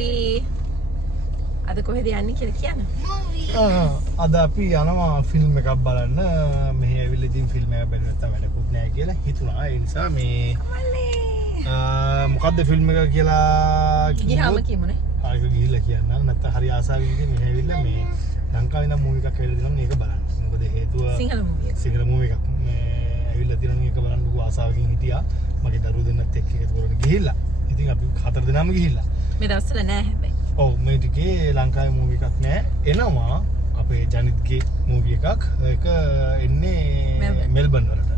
අපි අද කොහෙද යන්නේ කියලා කියන්න. අද අපි යනවා ෆිල්ම් එකක් බලන්න. මෙහි ඇවිල්ලා ඉතින් ෆිල්ම් එක බැලුවා නැත්නම් වැඩකුත් නැහැ කියලා හිතුණා. ඒ නිසා මේ මොකද්ද ෆිල්ම් එක කියලා ගියාම කියමුනේ. ආයෙක ගිහිල්ලා කියන්න. නැත්නම් හරි ආසාවෙන් ඉතින් මෙහි ඇවිල්ලා මේ ලංකාවේ ඉඳන් මූවි එකක් ඇවිල්ලා දෙනවා මේක බලන්න. මොකද හේතුව සිංහල මූවි එකක්. මේ ඇවිල්ලා තියෙනවා මේක බලන්න ආසාවකින් හිටියා. මගේ දරුවෝ දෙන්නත් එක්ක එකතු කරගෙන ගිහිල්ලා. ඉතින් අපි 4 දෙනාම ගිහිල්ලා. මේ දවස්වල නෑ හැබැයි. ඔව් මේ ටිකේ ලංකාවේ මූවි එකක් නෑ. එනවා අපේ ජනිත්ගේ මූවි එකක්. ඒක එන්නේ මෙල්බන් වලට.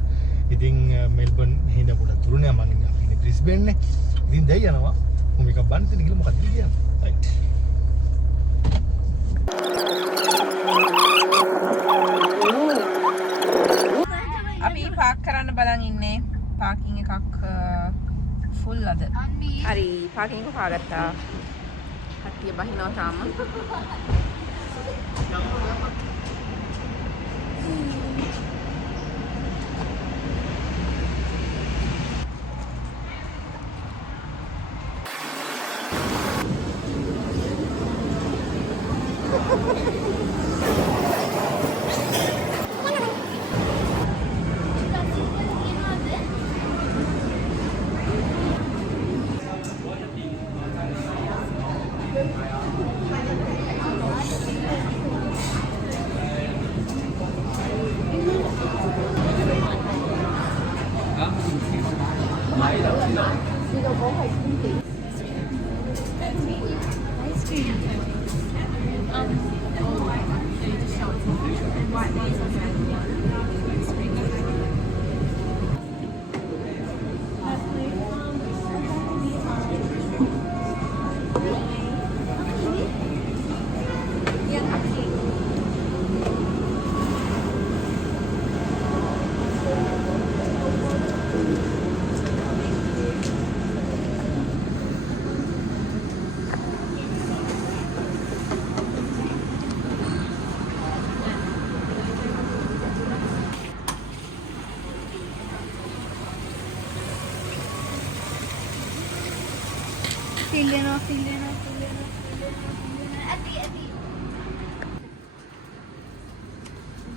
ඉතින් මෙල්බන් හිඳ පොඩක් දුරනේ මම ඉන්නේ. අපි ඉන්නේ බ්‍රිස්බේන් නේ. ඉතින් දැන් යනවා මූවි එකක් බලන්න ඉතින් ගිහලා මොකක්ද කියන්නේ. රයිට්. අපි පාක් කරන්න බලන් ඉන්නේ. පාකින් එකක් ෆුල් අද. හරි පාකින් එක පාගත්තා. කට්ටිය බහිනවා තාම.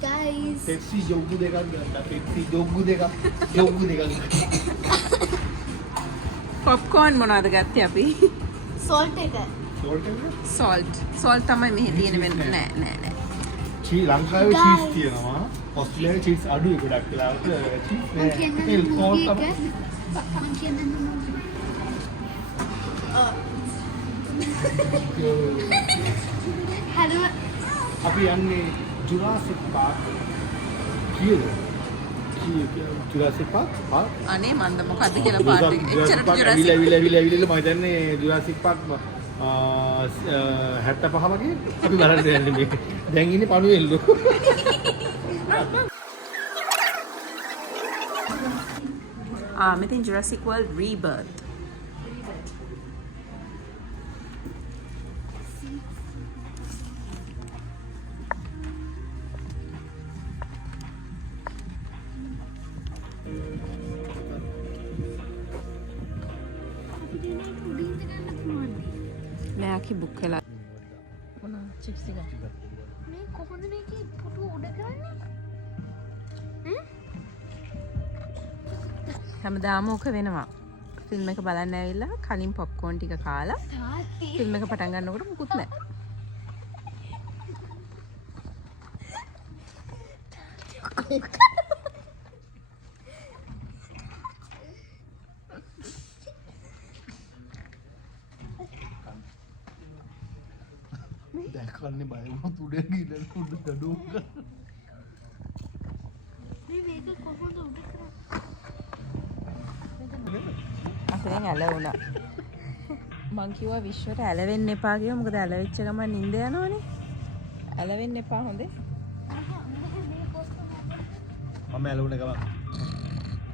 Guys, Pepsi joggu dekak gata. Pepsi joggu dekak. Joggu dekak. Popcorn මොනවද ගත්තේ අපි? salt එක. salt තමයි මෙහි තියෙන වෙන නෑ නෑ නෑ. ශ්‍රී ලංකාවේ චීස් තියෙනවා. ඔස්ට්‍රේලියාවේ චීස් අඩුයි ගොඩක් වෙලාවට චීස් නෑ. ඒ salt තමයි. Hello. අපි යන්නේ Jurassic Park. කීයද? Jurassic Park? අනේ මන්ද මොකද්ද කියලා පාට එක. එච්චරට Jurassic ඇවිල්ලා මම හිතන්නේ Jurassic Park 75 වගේ අපි බලන්න යන්නේ මේක. දැන් ඉන්නේ පණුවෙල්ලු. මෙතන Jurassic World Rebirth. නෑකි බුක් කළා. මොන චිප්ස් ටික? මේ කොහොමද මේකේ පුටු උඩ කරන්නේ? හැමදාම ඕක වෙනවා. ෆිල්ම් එක බලන්න ඇවිල්ලා කලින් පොප්කෝන් ටික කාලා ෆිල්ම් එක පටන් ගන්නකොට මුකුත් නෑ. දැක්කන්නේ බය වුණා උඩ ගිහලා උඩ දඩුව. මේ මේක කොහොමද උඩ කරන්නේ? අපෙන් ඇලවුණා. මං කිව්වා විශ්වට ඇලවෙන්න එපා කියලා. මොකද ඇලවෙච්ච ගමන් නිින්ද යනවනේ. ඇලවෙන්න එපා හොඳේ. මම ඇලවුණ ගමන්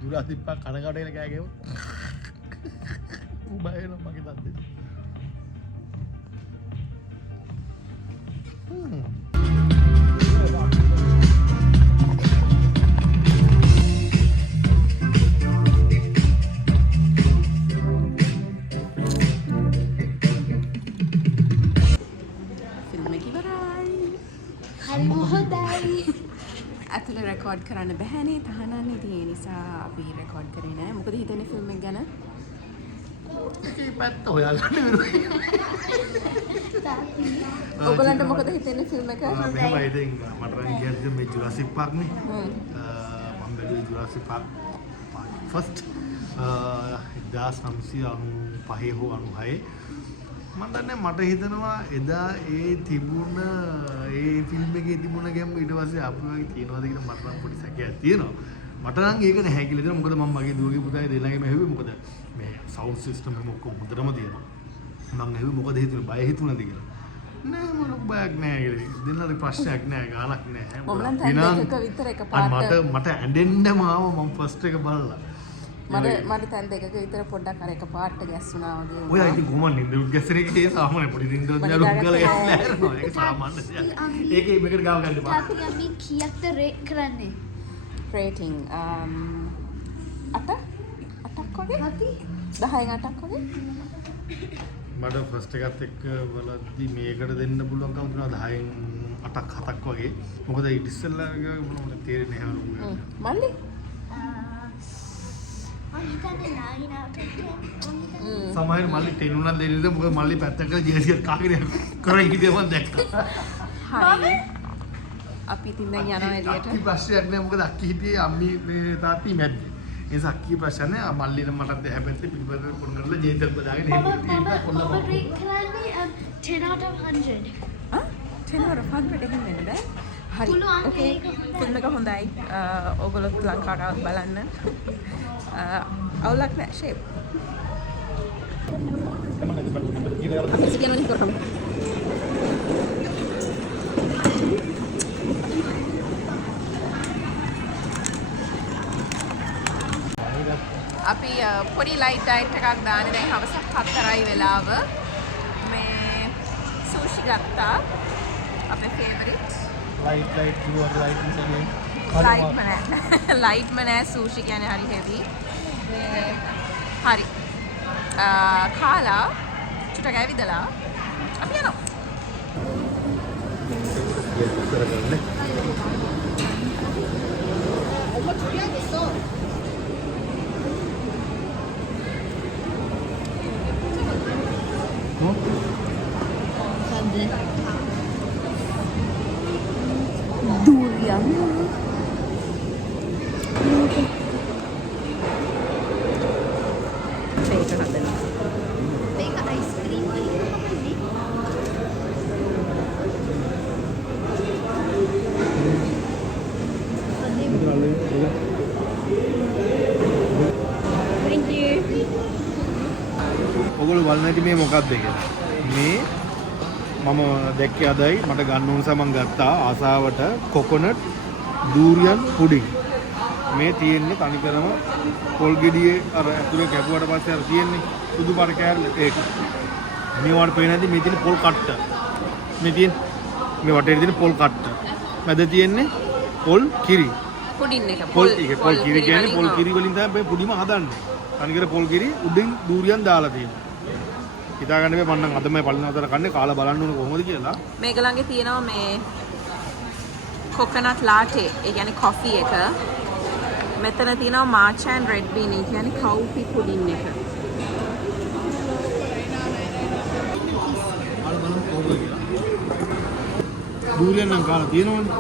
Jurassic Park කනකට එන කෑ ගැහුවා. ඌ බය වෙනවා මගේ දද්දේ. රෙකෝඩ් කරන්න බැහැනේ තහනන්නේ තියෙන නිසා අපි රෙකෝඩ් කරේ නෑ. මොකද හිතන්නේ ෆිල්ම් එක ගැන? ඒකේ පැත්ත හොයාගන්න වෙනවා. ඔයගලන්ට මොකද හිතන්නේ ෆිල්ම් එක? මෙහෙමයි ඉතින් මට නම් කියන්නේ මේ ජුරාසික් පාක් නේ. මම බැලුවේ ජුරාසික් පාක් ෆස්ට් 1995 හෝ 96 මම දන්නේ මට හිතෙනවා එදා ඒ තිබුණ ඒ ෆිල්ම් එකේ තිබුණ ගැම්ම ඊට පස්සේ අපි වගේ තියනවාද කියලා මට නම් පොඩි සැකයක් තියෙනවා. මට නම් ඒක නැහැ කියලා දෙනවා. මොකද මම මගේ දුවගේ පුතාගේ දෙන්නගෙම ඇහුවේ මොකද මේ සවුන්ඩ් සිස්ටම් එක ඔක්කොම හොඳටම තියෙනවා. මම ඇහුවේ මොකද හිතුනේ බය හිතුණාද කියලා. නෑ මොකක් බයක් නෑ කියලා. දෙන්නට ප්‍රශ්නයක් නෑ ගානක් නෑ. මම නම් තැන් දෙකක විතර එකපාරට මට ඇඬෙන්නම ආව මම ෆස්ට් එක බලලා. මට තැන් දෙකක විතර පොඩ්ඩක් අර එකපාරට ගැස්සුණා වගේ. ඔය ඉතින් කොහොමද නින්දුත් ගැස්සන එකේ සාමාන්‍ය පොඩි නින්දුත් නෑ ලොකු ගාලා ගැස්සලා ඒක සාමාන්‍ය දෙයක්. ඒකේ මේකට ගාව ගන්න බෑ. අපි අපි කීයක්ද රේට් කරන්නේ? රේටිං 8ක් වගේ? 10න් 8ක් වගේ? මට ෆස්ට් එකත් එක්ක බලද්දි මේකට දෙන්න පුළුවන්කම තියනවා 10න් 8ක් 7ක් වගේ. මොකද ඊට ඉස්සෙල්ලා මොනවද තේරෙන්නේ නැහැ. මල්ලි සමහර මල්ලි ටෙනුණක් දෙන්නේ මොකද මල්ලි පැත්තක ජේසියක් කාගෙන කරේ හිටිය මම දැක්කා. හරි. අපි ඉතින් දැන් යනවා එළියට. අක්කි ප්‍රශ්නයක් නෑ මොකද අක්කි හිටියේ අම්මි මේ තාත්ති මැද්දේ. ඒ නිසා අක්කි ප්‍රශ්න නෑ මල්ලිට මටත් හැබැයි පිළිපැදලා පොන් කරලා ජේතල් බදාගෙන මම රේට් කරන්නේ 10 out of 100. 10 out of 100 එකෙන් වෙන්න බෑ. හරි. පුළුවන් ඕකේ. ෆිල්ම් එක හොඳයි. ඕගොල්ලෝ ලංකාවට බලන්න. අවුලක් නෑ ෂේප්. Sekian menit korang. අපි පොඩි ලයිට් ඩයට් එකක් දාන්නේ දැන් හවස 4යි වෙලාව. මේ සූෂි ගත්තා. අපේ ෆේවරිට්. ලයිට් කිව්වා ලයිට් ඉන්නේ. ලයිට්ම නෑ සූෂි කියන්නේ හරි හෙවි. හරි. කාලා චුට්ටක් ඇවිදලා අපි යනවා. Durian. මේක හදන්න. මේක අයිස්ක්‍රීම් වලින් හදන්නේ. Thank you. ඔගොල්ලෝ බලන්න ඇති මේ මොකක්ද කියලා. මේ මම දැක්කේ අදයි මට ගන්න ඕන නිසා මම ගත්තා ආසාවට කොකොනට් ඩූරියන් පුඩින්. මේ තියෙන්නේ තනිකරම පොල් ගෙඩියේ අර ඇතුලේ කැපුවට පස්සේ අර තියෙන්නේ සුදු පාට කෑල්ල ඒක. මේ වඩ පේන හැටි මේ තියෙන පොල් කට්ට. මේ තියෙන මේ වටේ තියෙන පොල් කට්ට. මැද තියෙන්නේ පොල් කිරි. පුඩින් එක. පොල් කිරි කියන්නේ පොල් කිරි වලින් තමයි මේ පුඩිම හදන්නේ. තනිකර පොල් කිරි උඩින් ඩූරියන් දාලා තියෙනවා. හිතා ගන්න බෑ මම නම් අද මේ පළවෙනි අතර කන්නේ කාලා බලන්න ඕන කොහොමද කියලා. මේක ළඟේ තියෙනවා මේ කොකනට් ලාටේ. ඒ කියන්නේ කොෆි එක. මෙතන තියෙනවා මාචා ඇන්ඩ් රෙඩ් බීන්. ඒ කියන්නේ කවුපි පුඩින් එක. ඩූරියන් නම් කාලා තියෙනවනේ.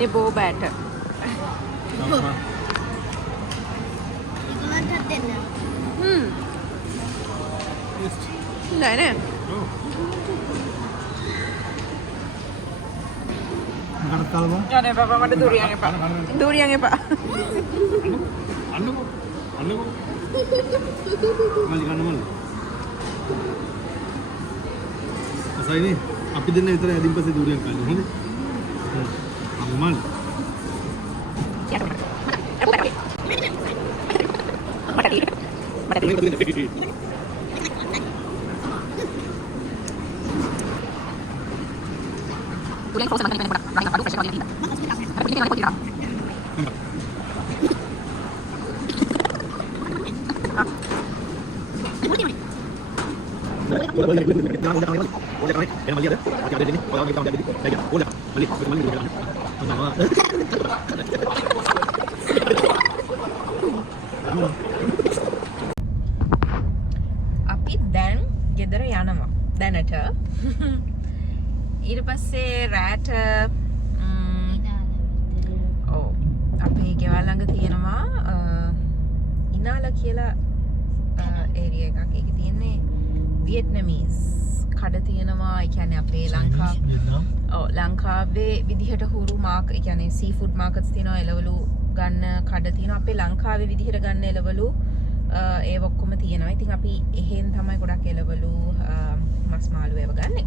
ඒ බෝ බෑට. ඒගොල්ලන්ට දෙන්න. නෑ නෑ. මකට කලබල. අනේ බබා මට දුරියන් එපා. දුරියන් එපා. අන්නකෝ. මල්ලි කන්න මල්ලි. අසයිනේ අපි දෙන්න විතර ඇදින් පස්සේ දුරියන් කන්නේ හොඳේ. මල්ලි. Tulen frozen makan dengan produk padu fresh kalau tidak. Ada kulit yang tidak. අපි දැන් ගෙදර යනවා දැනට ඊට පස්සේ රෑට ඔව් අපේ ගෙවල් ළඟ තියෙනවා ඉනාල කියලා ඒරියා එකක්. ඒක තියෙන්නේ වියට්නමීස් කඩ තියෙනවා. ඒ කියන්නේ අපේ ලංකාවේ විදිහට හුරු මාක් ඒ කියන්නේ සී ෆුඩ් මාකට්ස් තියෙනවා. එළවලු ගන්න කඩ තියෙනවා. අපේ ලංකාවේ විදිහට ගන්න එළවලු ඒ ඔක්කොම තියෙනවා. ඉතින් අපි එහෙන් තමයි ගොඩක් එළවලු මස් මාළු ඒව ගන්නෙ.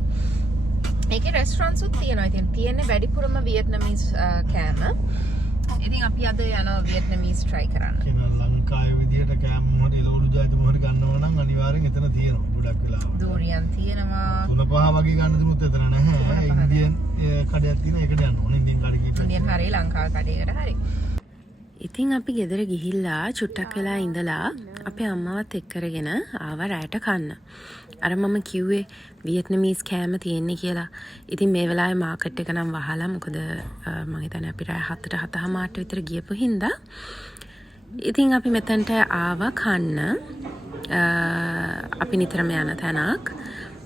ඒකේ රෙස්ටොරන්ට්ස් උත් තියෙනවා. ඉතින් තියෙන්නේ වැඩිපුරම වියට්නමීස් කෑම. ඉතින් අපි අද යනවා වියට්නමීස් try කරන්න. ලංකාවේ විදිහට කෑම මොහොත එළවලු ජාති මොහොත ගන්නවා නම් අනිවාර්යෙන් එතන තියෙනවා ගොඩක් වෙලාවට. දූරියන් තියෙනවා. 3-5 වගේ ගන්න දුන්නොත් එතන නැහැ. ඉන්දියන් කඩයක් තියෙනවා. ඒකට යන්න ඕනේ. ඉන්දියන් කඩ කීපයක්. ඉන්දියන් හරි ලංකාව කඩේකට හරි. ඉතින් අපි ගෙදර ගිහිල්ලා චුට්ටක් වෙලා ඉඳලා අපේ අම්මවත් එක්කරගෙන ආව රැයට කන්න. අර මම කිව්වේ වියට්නමීස් කෑම තියෙන්නේ කියලා. ඉතින් මේ වෙලාවේ මාකට් එක නම් වහලා මොකද මම හිතන්නේ අපි රැය 7:00 විතර ගියපු හින්දා. ඉතින් අපි මෙතනට ආව කන්න. අපි නිතරම යන තැනක්.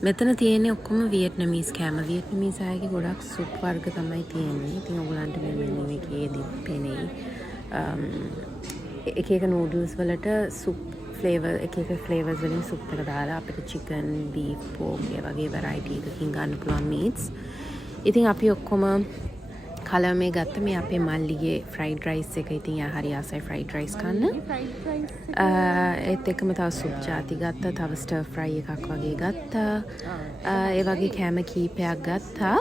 මෙතන තියෙන්නේ ඔක්කොම වියට්නමීස් කෑම. වියට්නමීස් අයගේ ගොඩක් සුප් වර්ග තමයි තියෙන්නේ. ඉතින් ඔයගලන්ට මෙන්න මේකේදී පෙනේ. එක එක නූඩල්ස් වලට සුප් ෆ්ලේවර් එක ෆ්ලේවර්ස් වලින් සුප් එක දාලා අපිට චිකන්, බීෆ්, පෝක් ඒ වගේ වෙරයිටි එකකින් ගන්න පුළුවන් මීට්ස්. ඉතින් අපි ඔක්කොම කලර් මේ ගත්ත මේ අපේ මල්ලිගේ ෆ්‍රයිඩ් රයිස් එක. ඉතින් යා හරි ආසයි ෆ්‍රයිඩ් රයිස් කන්න. ඒත් එක්කම තව සුප් ජාති ගත්තා. තව ස්ටර් ෆ්‍රයි එකක් වගේ ගත්තා. ඒ වගේ කෑම කීපයක් ගත්තා.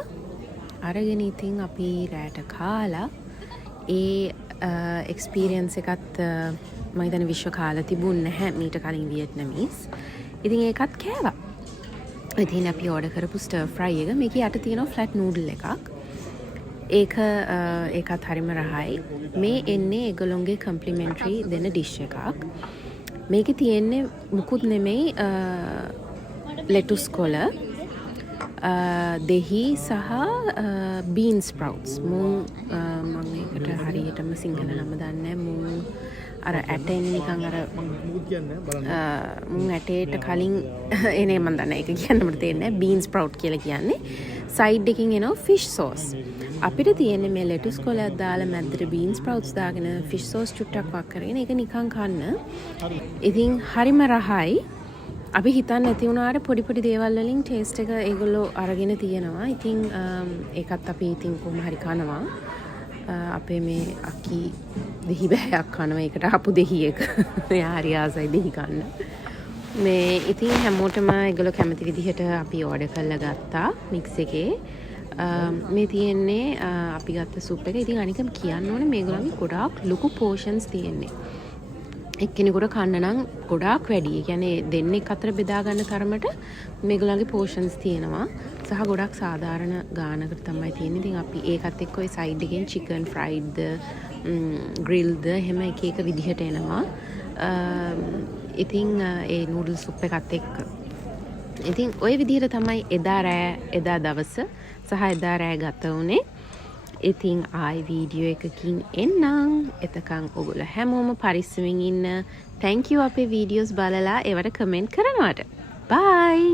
අරගෙන ඉතින් අපි රැට කාලා ඒ එක්ස්පීරියන්ස් එකත් මම හිතන්නේ විශ්ව කාලා තිබුණ නැහැ මීට කලින් වියට්නමීස්. ඉතින් ඒකත් කෑවා. ඉතින් අපි ඕඩර් කරපු ස්ටර් ෆ්‍රයි එක මේකේ යට තියෙනවා ෆ්ලැට් නූඩල් එකක්. ඒකත් හරිම රහයි. මේ එන්නේ ඒගොල්ලොන්ගේ කම්ප්ලිමෙන්ටරි දෙන ඩිෂ් එකක්. මේකේ තියෙන්නේ මුකුත් නෙමෙයි ලෙටුස් කොළ, දෙහි සහ බීන් ස්ප්‍රවුට්ස්. මම ඒකට හරියටම සිංහල නම දන්නේ මුං අර ඇටෙන් නිකන් අර මුං ඇටේට කලින් එනේ මම දන්නේ ඒක කියන්න මට තේරෙන්නේ නැහැ. බීන් ස්ප්‍රවුට් කියලා කියන්නේ. සයිඩ් එකකින් එනවා ෆිෂ් සෝස්. අපිට තියෙන්නේ මේ ලෙටුස් කොළයක් දාලා මැද්දට බීන් ස්ප්‍රවුට්ස් දාගෙන ෆිෂ් සෝස් චුට්ටක් වක් කරගෙන ඒක නිකන් කන්න. ඉතින් හරිම රහයි. අපි හිතන්න නැති වුණාට පොඩි පොඩි දේවල් වලින් ටේස්ට් එක ඒගොල්ලෝ අරගෙන තියෙනවා. ඉතින් ඒකත් අපි ඉතින් කොහොම හරි කනවා. අපේ මේ අක්කි දෙහි බෑයක් කනවා. ඒකට ආපු දෙහි එක. එයා හරි ආසයි දෙහි කන්න. මේ ඉතින් හැමෝටම ඒගොල්ලෝ කැමති විදිහට අපි ඕඩර් කරලා ගත්තා මික්ස් එකේ. මේ තියෙන්නේ අපි ගත්ත සුප් එක. ඉතින් අනික කියන්න ඕනේ මේගොල්ලන්ගේ ගොඩාක් ලොකු පෝෂන්ස් තියෙන්නේ. එක්කෙනෙකුට කන්න නම් ගොඩාක් වැඩි. ඒ කියන්නේ දෙන්නෙක් අතර බෙදා ගන්න තරමට මේගොල්ලන්ගේ පෝෂන්ස් තියෙනවා. සහ ගොඩක් සාධාරණ ගානකට තමයි තියෙන්නේ. ඉතින් අපි ඒකත් එක්ක ඔය සයිඩ් එකෙන් චිකන් ෆ්‍රයිඩ්ද, ග්‍රිල්ද එහෙම එක එක විදිහට එනවා. ඉතින් ඒ නූඩල් සුප් එකත් එක්ක. ඉතින් ওই විදිහට තමයි එදා දවස සහ එදා රෑ ගත වුණේ. ඉතින් ආයි වීඩියෝ එකකින් එන්නම්. එතකන් ඔයගොල්ලෝ හැමෝම පරිස්සමින් ඉන්න. thank you අපේ වීඩියෝස් බලලා ඒවට කමෙන්ට් කරනවට. bye